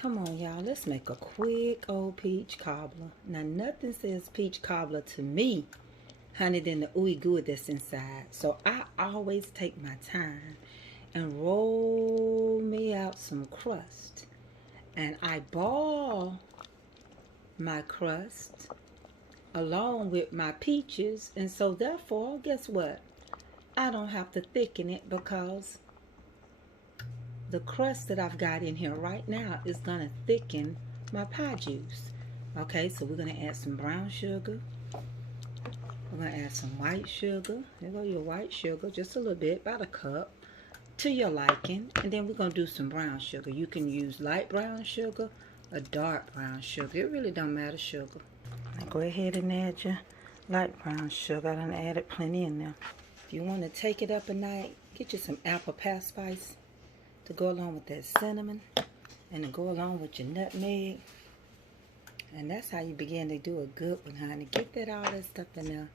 Come on, y'all. Let's make a quick old peach cobbler. Now, nothing says peach cobbler to me, honey, than the ooey gooey that's inside. So I always take my time and roll me out some crust. And I ball my crust along with my peaches. And so therefore, guess what? I don't have to thicken it because the crust that I've got in here right now is going to thicken my pie juice. Okay, so we're going to add some brown sugar. We're going to add some white sugar. There go your white sugar, just a little bit, about a cup, to your liking. And then we're going to do some brown sugar. You can use light brown sugar or dark brown sugar. It really don't matter, sugar. Now go ahead and add your light brown sugar. I done added plenty in there. If you want to take it up a night, get you some apple pie spice to go along with that cinnamon and to go along with your nutmeg. And that's how you begin to do a good one, honey. Get that all that stuff in there.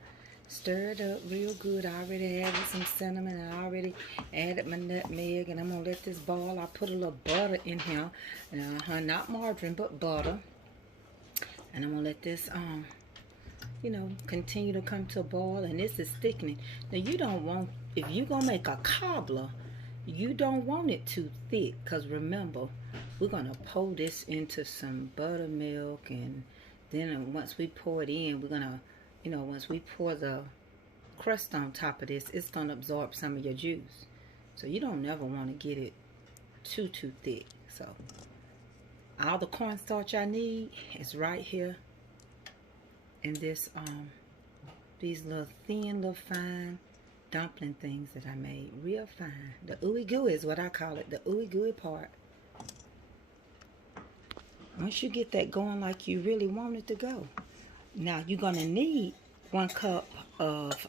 Stir it up real good. I already added some cinnamon. I already added my nutmeg. And I'm going to let this ball. I put a little butter in here. Not margarine, but butter. And I'm going to let this, continue to come to a boil. And this is thickening. Now, you don't want, if you're going to make a cobbler, you don't want it too thick, because remember, we're going to pour this into some buttermilk, and then once we pour it in, we're going to, once we pour the crust on top of this, it's going to absorb some of your juice. So you don't never want to get it too thick. So all the cornstarch I need is right here in this, these little thin, little fine dumpling things that I made, real fine. The ooey gooey is what I call it, the ooey gooey part. Once you get that going like you really want it to go, now you're gonna need 1 cup of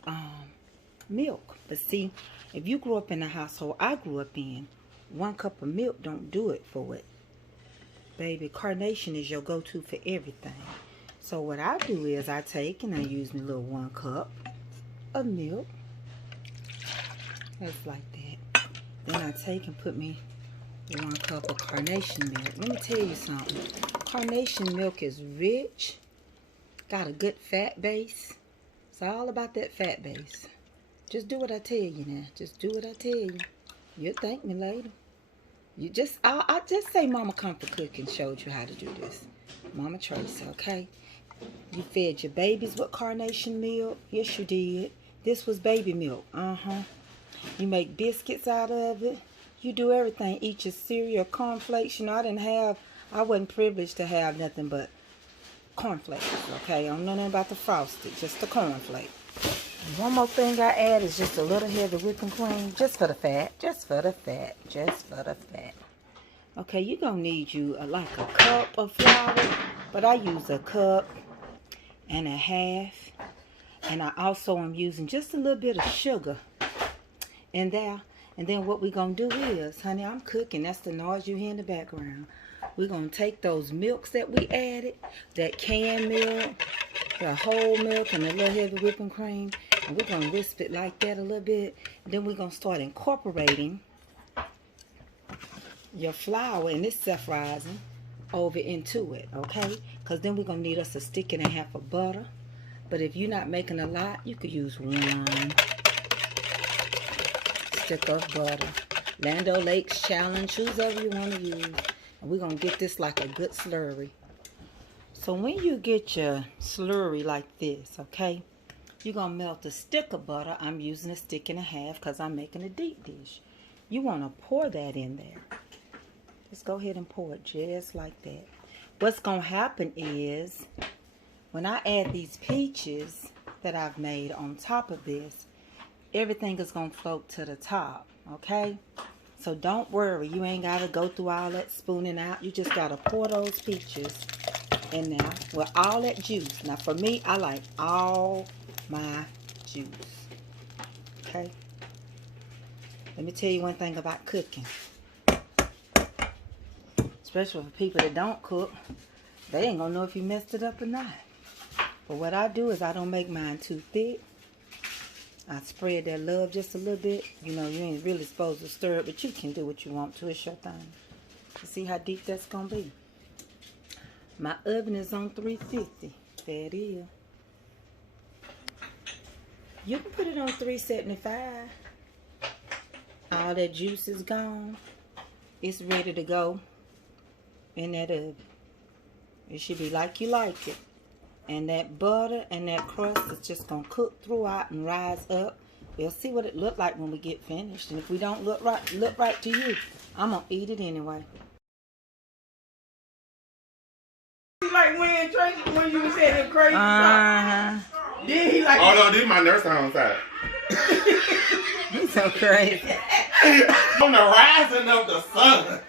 milk. But see, if you grew up in the household I grew up in, 1 cup of milk don't do it for it, baby. Carnation is your go-to for everything. So what I do is I take and I use my little 1 cup of milk. That's like that. Then I take and put me 1 cup of carnation milk. Let me tell you something. Carnation milk is rich. Got a good fat base. It's all about that fat base. Just do what I tell you now. Just do what I tell you. You'll thank me later. You just, I just say Mama Comfort Cooking showed you how to do this. Mama Tracy, okay? You fed your babies with carnation milk. Yes, you did. This was baby milk. You make biscuits out of it. You do everything. Eat your cereal, cornflakes. I wasn't privileged to have nothing but cornflakes, okay? I don't know nothing about the frosted, just the cornflake. And one more thing I add is just a little heavy whipping cream, just for the fat, just for the fat, just for the fat. Okay, you're going to need you like a cup of flour, but I use a cup and a half. And I also am using just a little bit of sugar in there. And then what we're going to do is, honey, I'm cooking. That's the noise you hear in the background. We're going to take those milks that we added, that canned milk, the whole milk, and a little heavy whipping cream, and we're going to whisk it like that a little bit. And then we're going to start incorporating your flour, and it's self-rising, over into it, okay? Because then we're going to need us a stick and a half of butter. But if you're not making a lot, you could use 1 stick of butter. Land O'Lakes Challenge, choose whatever you want to use. And we're going to get this like a good slurry. So when you get your slurry like this, okay, you're going to melt a stick of butter. I'm using a stick and a half because I'm making a deep dish. You want to pour that in there. Just go ahead and pour it just like that. What's going to happen is, when I add these peaches that I've made on top of this, everything is going to float to the top, okay? So don't worry. You ain't got to go through all that spooning out. You just got to pour those peaches in there with all that juice. Now, for me, I like all my juice, okay? Let me tell you one thing about cooking. Especially for people that don't cook. They ain't going to know if you messed it up or not. But what I do is I don't make mine too thick. I spread that love just a little bit. You ain't really supposed to stir it, but you can do what you want to. It's your thing. You see how deep that's going to be? My oven is on 350. There it is. You can put it on 375. All that juice is gone. It's ready to go in that oven. It should be like you like it. And that butter and that crust is just going to cook throughout and rise up. We'll see what it look like when we get finished. And if we don't look right to you, I'm going to eat it anyway. Like when Tracy, when you said the crazy stuff. Then he like, oh no, this is my nursing home side. He's so crazy. On the rising of the sun.